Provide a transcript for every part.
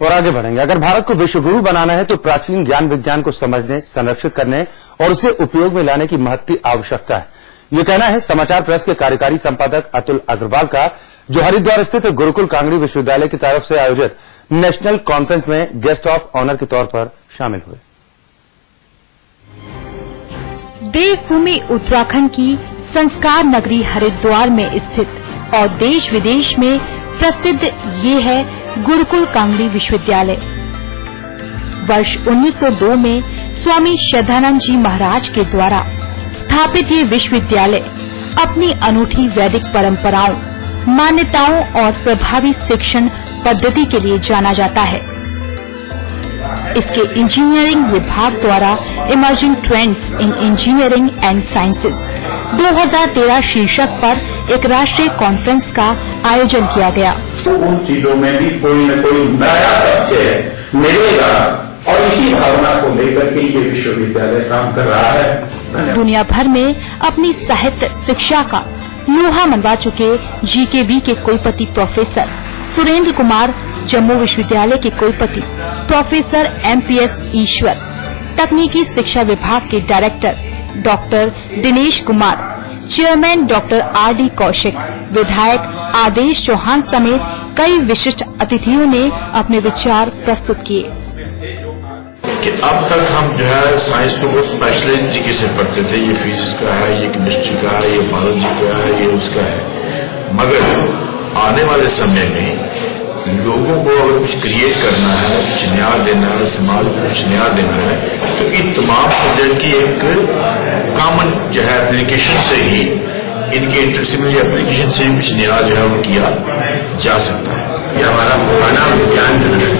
और आगे बढ़ेंगे। अगर भारत को विश्व गुरु बनाना है तो प्राचीन ज्ञान विज्ञान को समझने, संरक्षित करने और उसे उपयोग में लाने की महत्ती आवश्यकता है। ये कहना है समाचार प्रेस के कार्यकारी संपादक अतुल अग्रवाल का, जो हरिद्वार स्थित गुरुकुल कांगड़ी विश्वविद्यालय की तरफ से आयोजित नेशनल कॉन्फ्रेंस में गेस्ट ऑफ ऑनर के तौर पर शामिल हुए। देवभूमि उत्तराखंड की संस्कार नगरी हरिद्वार में स्थित और देश विदेश में प्रसिद्ध ये है गुरुकुल कांगड़ी विश्वविद्यालय। वर्ष 1902 में स्वामी श्रद्धानंद जी महाराज के द्वारा स्थापित ये विश्वविद्यालय अपनी अनूठी वैदिक परंपराओं, मान्यताओं और प्रभावी शिक्षण पद्धति के लिए जाना जाता है। इसके इंजीनियरिंग विभाग द्वारा emerging trends in engineering and sciences 2013 शीर्षक पर एक राष्ट्रीय कॉन्फ्रेंस का आयोजन किया गया। उन चीजों में भी कोई न कोई नया तथ्य मिलेगा और इसी भावना को लेकर के ये विश्वविद्यालय काम कर रहा है। दुनिया भर में अपनी साहित्य शिक्षा का लोहा मनवा चुके जीकेवी के कुलपति प्रोफेसर सुरेंद्र कुमार, जम्मू विश्वविद्यालय के कुलपति प्रोफेसर MPS ईश्वर, तकनीकी शिक्षा विभाग के director doctor Dinesh Kumar, chairman doctor RD Kaushik, विधायक आदेश चौहान समेत कई विशिष्ट अतिथियों ने अपने विचार प्रस्तुत किए। कि अब तक हम जो है साइंस को बहुत स्पेशलाइज्ड तरीके से पढ़ते थे, ये फिजिक्स का है, ये केमिस्ट्री का है, ये बायोलॉजी का है, ये उसका है। मगर आने वाले समय में लोगों को अगर कुछ क्रिएट करना है, कुछ न्याय देना है, समाज को कुछ न्याय देना है, तो इन तमाम सब्जेक्ट की एक कॉमन जो है एप्लीकेशन से ही, इनके इंटरसिमिलरी एप्लीकेशन से ही कुछ न्याय जो है वो किया जा सकता है। ये हमारा पुराना विज्ञान जो है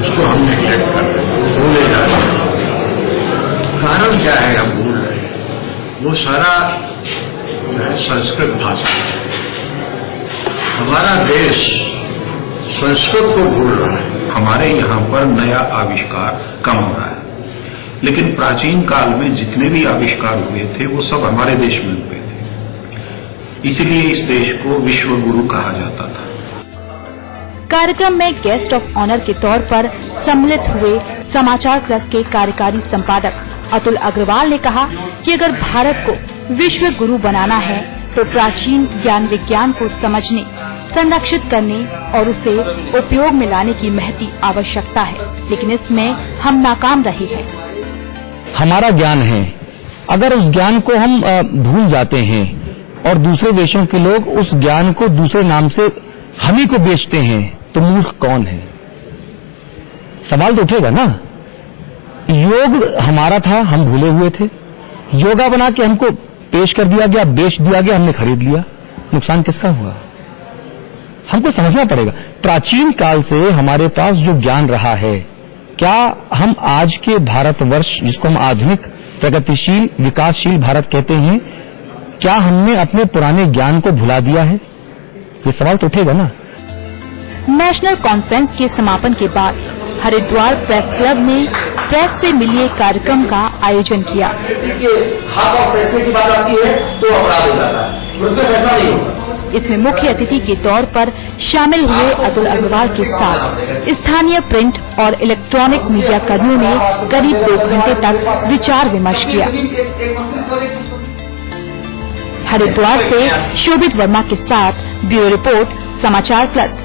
उसको हम नेग्लेक्ट कर रहे हैं, भूले जा रहे हैं। कारण क्या है हम भूल रहे हैं? वो सारा जो है संस्कृत भाषा है। हमारा देश संस्कृत को भूल रहा है। हमारे यहाँ पर नया आविष्कार कम हो रहा है, लेकिन प्राचीन काल में जितने भी आविष्कार हुए थे वो सब हमारे देश में हुए थे। इसलिए इस देश को विश्व गुरु कहा जाता था। कार्यक्रम में गेस्ट ऑफ ऑनर के तौर पर सम्मिलित हुए समाचार प्रेस के कार्यकारी संपादक अतुल अग्रवाल ने कहा कि अगर भारत को विश्व गुरु बनाना है तो प्राचीन ज्ञान विज्ञान को समझने, संरक्षित करने और उसे उपयोग में लाने की महती आवश्यकता है, लेकिन इसमें हम नाकाम रहे हैं। हमारा ज्ञान है, अगर उस ज्ञान को हम भूल जाते हैं और दूसरे देशों के लोग उस ज्ञान को दूसरे नाम से हम ही को बेचते हैं, तो मूर्ख कौन है? सवाल तो उठेगा ना। योग हमारा था, हम भूले हुए थे। योगा बना के हमको पेश कर दिया गया, बेच दिया गया, हमने खरीद लिया। नुकसान किसका हुआ? हमको समझना पड़ेगा। प्राचीन काल से हमारे पास जो ज्ञान रहा है, क्या हम आज के भारतवर्ष, जिसको हम आधुनिक प्रगतिशील विकासशील भारत कहते हैं, क्या हमने अपने पुराने ज्ञान को भुला दिया है? ये सवाल तो उठेगा ना। नेशनल कॉन्फ्रेंस के समापन के बाद हरिद्वार प्रेस क्लब ने प्रेस से मिलिए कार्यक्रम का आयोजन किया। इसमें मुख्य अतिथि के तौर पर शामिल हुए अतुल अग्रवाल के साथ स्थानीय प्रिंट और इलेक्ट्रॉनिक मीडिया कर्मियों ने करीब 2 घंटे तक विचार विमर्श किया। हरिद्वार से शोभित वर्मा के साथ ब्यूरो रिपोर्ट, समाचार प्लस।